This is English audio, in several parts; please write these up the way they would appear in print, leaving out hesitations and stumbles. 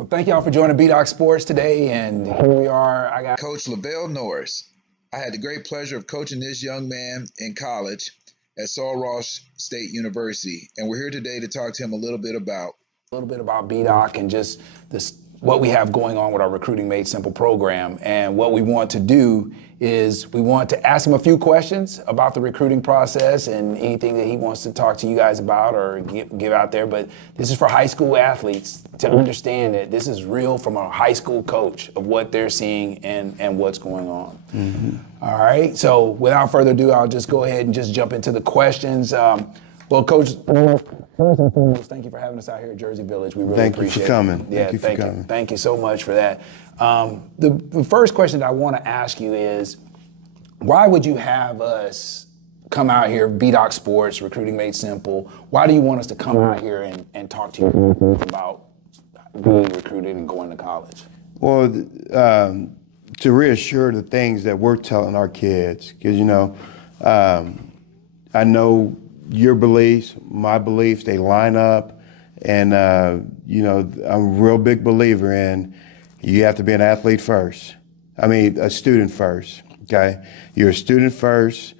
Well, thank y'all for joining Bdoc Sports today, and here we are. I got Coach Levelle Norris. I had the great pleasure of coaching this young man in college at Sul Ross State University, and we're here today to talk to him a little bit about Bdoc and just this what we have going on with our Recruiting Made Simple program. And what we want to do is we want to ask him a few questions about the recruiting process and anything that he wants to talk to you guys about or give out there. But this is for high school athletes to understand that this is real from a high school coach of what they're seeing and what's going on. Mm-hmm. All right, so without further ado, I'll just go ahead and just jump into the questions. Well, Coach, first and foremost, thank you for having us out here at Jersey Village. We really appreciate it. Thank you. Thank you so much for that. The first question that I want to ask you is, why would you have us come out here, Bdoc Sports, Recruiting Made Simple? Why do you want us to come out here and talk to you about being recruited and going to college? Well, to reassure the things that we're telling our kids, because, I know your beliefs, my beliefs, they line up. And, I'm a real big believer in you have to be an athlete first. A student first, okay? You're a student first.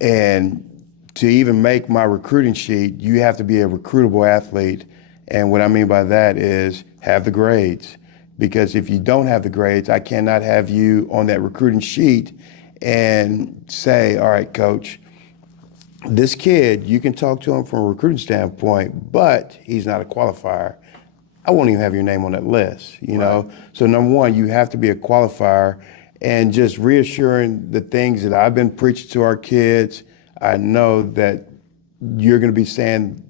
And to even make my recruiting sheet, you have to be a recruitable athlete. And what I mean by that is have the grades. Because if you don't have the grades, I cannot have you on that recruiting sheet and say, all right, coach, this kid, you can talk to him from a recruiting standpoint, but he's not a qualifier. I won't even have your name on that list, you know? So number one, you have to be a qualifier, and just reassuring the things that I've been preaching to our kids. I know that you're gonna be saying,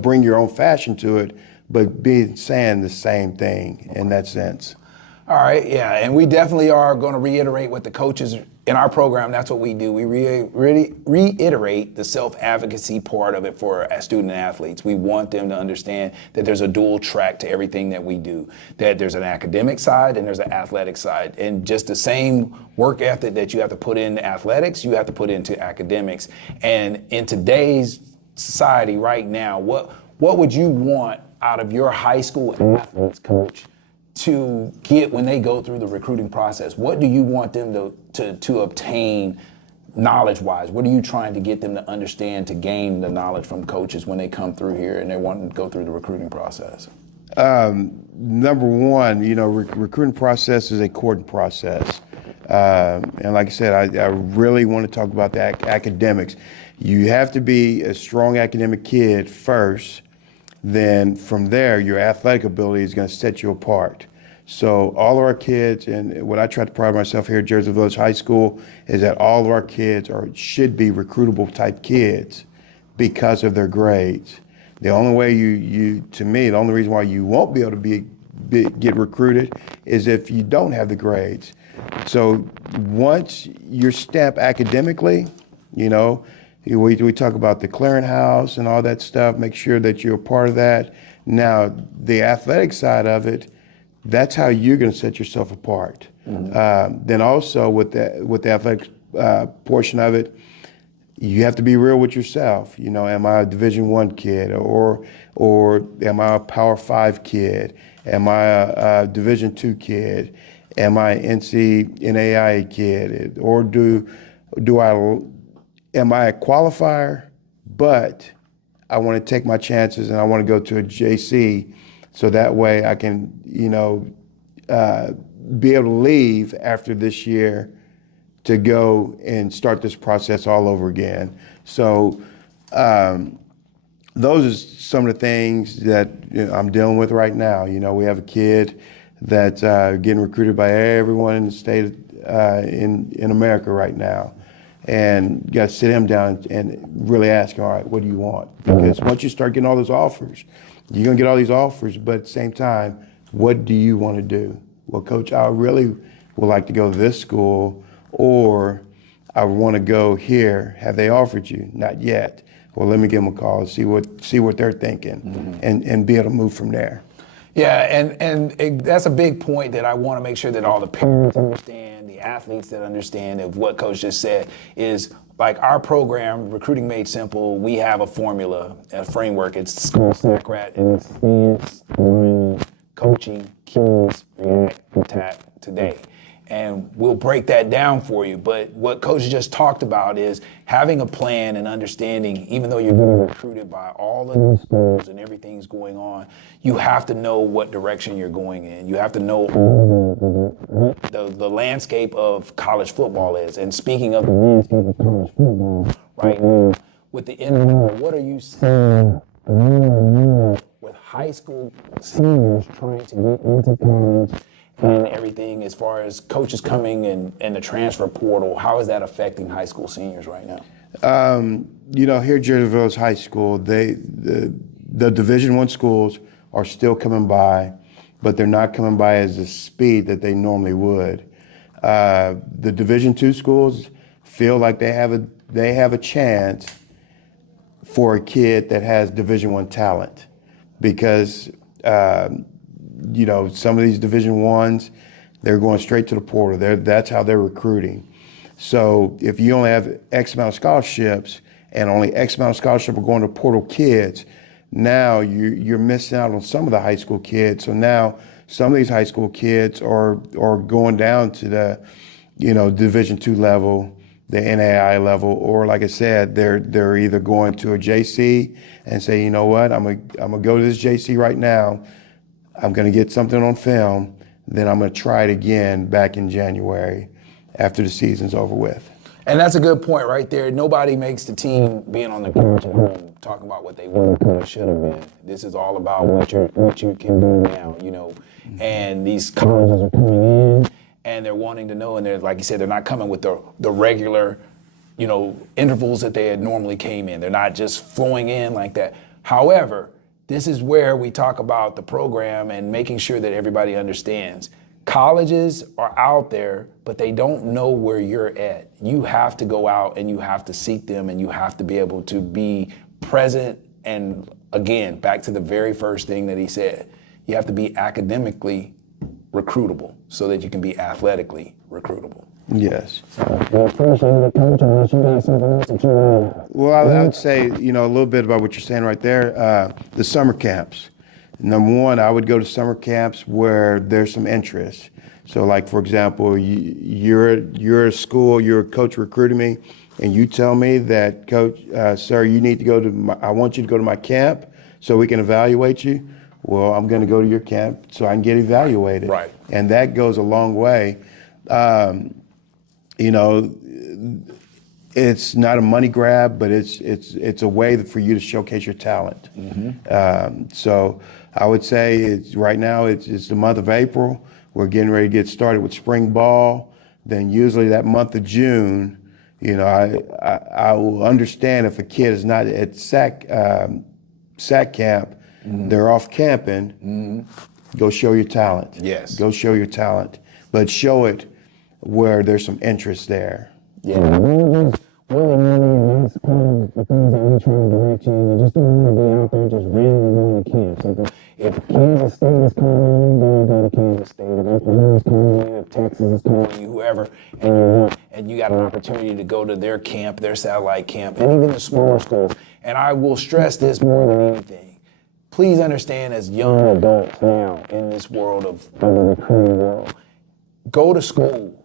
bring your own fashion to it, but be saying the same thing in that sense. All right, yeah, and we definitely are going to reiterate what the coaches in our program, that's what we do. We reiterate the self-advocacy part of it for our student athletes. We want them to understand that there's a dual track to everything that we do, that there's an academic side and there's an athletic side. And just the same work ethic that you have to put into athletics, you have to put into academics. And in today's society right now, what would you want out of your high school athletes, coach, to get when they go through the recruiting process? What do you want them to obtain knowledge-wise? What are you trying to get them to understand to gain the knowledge from coaches when they come through here and they want to go through the recruiting process? Number one, recruiting process is a courting process. And like I said, I really want to talk about the academics. You have to be a strong academic kid first. Then from there, your athletic ability is going to set you apart. So all of our kids, and what I try to pride myself here at Jersey Village High School, is that all of our kids should be recruitable type kids because of their grades. The only way the only reason why you won't be able to get recruited is if you don't have the grades. So once you're stamped academically, we talk about the clearinghouse and all that stuff, make sure that you're a part of that. Now, the athletic side of it, that's how you're going to set yourself apart. Mm-hmm. Then also with the athletic portion of it, you have to be real with yourself. Am I a Division I kid or am I a Power 5 kid? Am I a Division II kid? Am I an NCAA kid? Or am I a qualifier, but I want to take my chances and I want to go to a JC so that way I can, be able to leave after this year to go and start this process all over again. So those are some of the things that I'm dealing with right now. We have a kid that's getting recruited by everyone in the state in America right now. And you got to sit him down and really ask him, all right, what do you want? Because once you start getting all those offers, you're going to get all these offers, but at the same time, what do you want to do? Well, Coach, I really would like to go to this school, or I want to go here. Have they offered you? Not yet. Well, let me give them a call and see what they're thinking, and be able to move from there. Yeah, and that's a big point that I want to make sure that all the parents understand, the athletes that understand of what Coach just said is, like, our program, Recruiting Made Simple, we have a formula, a framework. It's School Socrat, and it's stance, coaching, coaching kids react and tap today. And we'll break that down for you. But what Coach just talked about is having a plan and understanding, even though you're being recruited by all of these schools and everything's going on, you have to know what direction you're going in. You have to know what the landscape of college football is. And speaking of the landscape of college football, right now, with the NFL, what are you seeing with high school seniors trying to get into college and everything as far as coaches coming and the transfer portal? How is that affecting high school seniors right now? Here at Jerseyville's high school, the Division I schools are still coming by, but they're not coming by as the speed that they normally would. The Division II schools feel like they have a chance for a kid that has Division I talent, because some of these Division I's, they're going straight to the portal. That's how they're recruiting. So if you only have X amount of scholarships and only X amount of scholarships are going to portal kids, now you're missing out on some of the high school kids. So now some of these high school kids are going down to the, Division II level, the NAI level, or like I said, they're either going to a JC and say, you know what, I'm gonna go to this JC right now. I'm going to get something on film, then I'm going to try it again back in January after the season's over with. And that's a good point right there. Nobody makes the team being on the couch at home talking about what they would have, could have, should have been. This is all about what you can do now, And these colleges are coming in and they're wanting to know, and they're, like you said, they're not coming with the regular, intervals that they had normally came in. They're not just flowing in like that. However, this is where we talk about the program and making sure that everybody understands. Colleges are out there, but they don't know where you're at. You have to go out and you have to seek them, and you have to be able to be present. And again, back to the very first thing that he said, you have to be academically recruitable so that you can be athletically recruitable. Yes. Well, I would say, a little bit about what you're saying right there. The summer camps. Number one, I would go to summer camps where there's some interest. So, like, for example, you're a school, you're a coach recruiting me, and you tell me that, Coach, sir, you need to go to I want you to go to my camp so we can evaluate you. Well, I'm going to go to your camp so I can get evaluated. Right. And that goes a long way. It's not a money grab, but it's a way for you to showcase your talent. Mm-hmm. So I would say right now it's the month of April. We're getting ready to get started with spring ball. Then usually that month of June, I will understand if a kid is not at SAC camp, mm-hmm. they're off camping. Mm-hmm. Go show your talent. Yes. Go show your talent, but show it where there's some interest there. Yeah. Really, that's part of the things that we try to direct you. You just don't want to be out there just randomly going to camps. If Kansas State is calling you, then you go to Kansas State. If Oklahoma is calling you, if Texas is calling you, whoever, and you got an opportunity to go to their camp, their satellite camp, and even the smaller schools. And I will stress this more than anything. Please understand, as young adults now in this world of the recruiting world, go to school.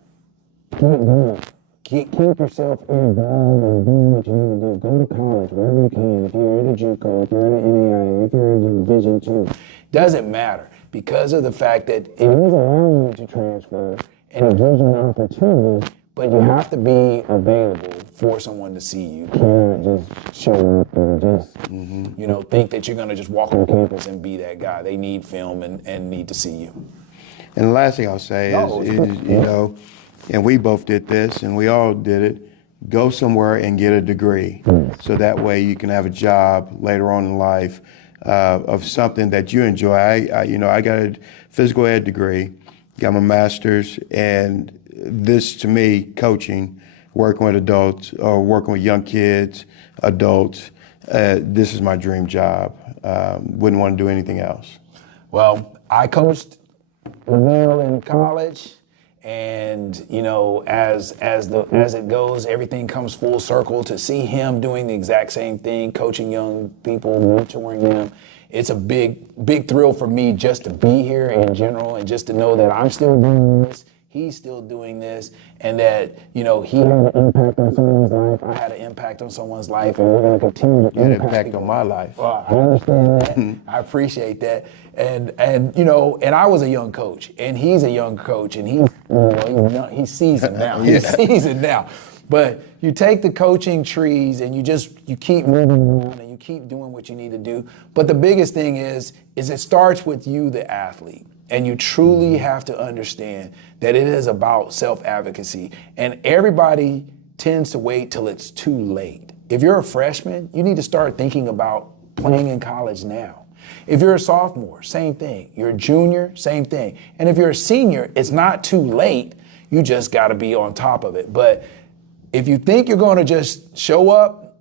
Keep going. Keep yourself involved in doing what you need to do. Go to college wherever you can. If you're at a JUCO, if you're at an NAIA, if you're in Division II, doesn't matter, because of the fact that it is allowing you to transfer and it gives you an opportunity, but you have to be available for someone to see you. You cannot just show up and just, think that you're going to just walk on campus and be that guy. They need film and need to see you. And the last thing I'll say is, and we both did this, and we all did it, go somewhere and get a degree. So that way you can have a job later on in life of something that you enjoy. I got a physical ed degree, got my master's, and this, to me, coaching, working with adults or working with young kids, adults, this is my dream job. Wouldn't want to do anything else. Well, I coached Levelle in college. And as it goes, everything comes full circle. To see him doing the exact same thing, coaching young people, mentoring them, it's a big thrill for me just to be here in general, and just to know that I'm still doing this, he's still doing this, and that, he had an impact on someone's life, I had an impact on someone's life, and we're going to continue to impact on my life. Well, I understand that. I appreciate that. And I was a young coach, and he's a young coach, and he's seasoned now. He's seasoned now. But you take the coaching trees and you keep moving around and you keep doing what you need to do. But the biggest thing is it starts with you, the athlete. And you truly have to understand that it is about self-advocacy. And everybody tends to wait till it's too late. If you're a freshman, you need to start thinking about playing in college now. If you're a sophomore, same thing. You're a junior, same thing. And if you're a senior, it's not too late. You just got to be on top of it. But if you think you're going to just show up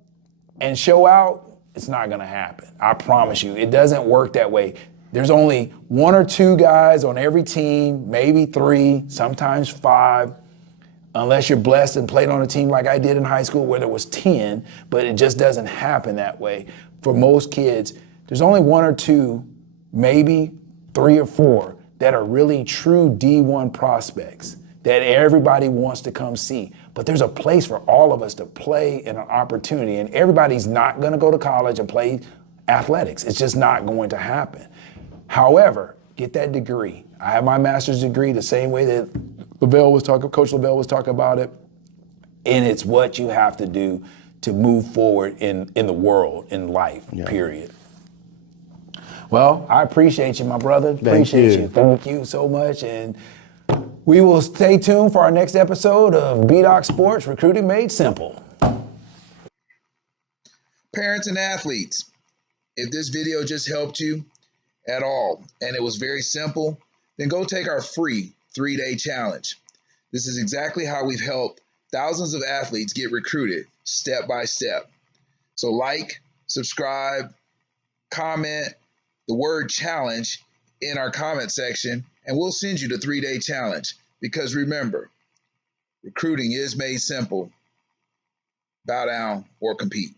and show out, it's not going to happen. I promise you, it doesn't work that way. There's only 1 or 2 guys on every team, maybe 3, sometimes 5, unless you're blessed and played on a team like I did in high school where there was 10, but it just doesn't happen that way. For most kids, there's only 1 or 2, maybe 3 or 4 that are really true D1 prospects that everybody wants to come see. But there's a place for all of us to play and an opportunity, and everybody's not gonna go to college and play athletics. It's just not going to happen. However, get that degree. I have my master's degree the same way that Coach Levelle was talking about it, and it's what you have to do to move forward in the world, in life, period. Well, I appreciate you, my brother. Appreciate you. Thank you so much. And we will stay tuned for our next episode of Bdoc Sports, Recruiting Made Simple. Parents and athletes, if this video just helped you at all and it was very simple, then go take our free 3-day challenge. This is exactly how we've helped thousands of athletes get recruited step by step. So like, subscribe, comment the word challenge in our comment section, and we'll send you the 3-day challenge. Because remember, recruiting is made simple. Bow down or compete.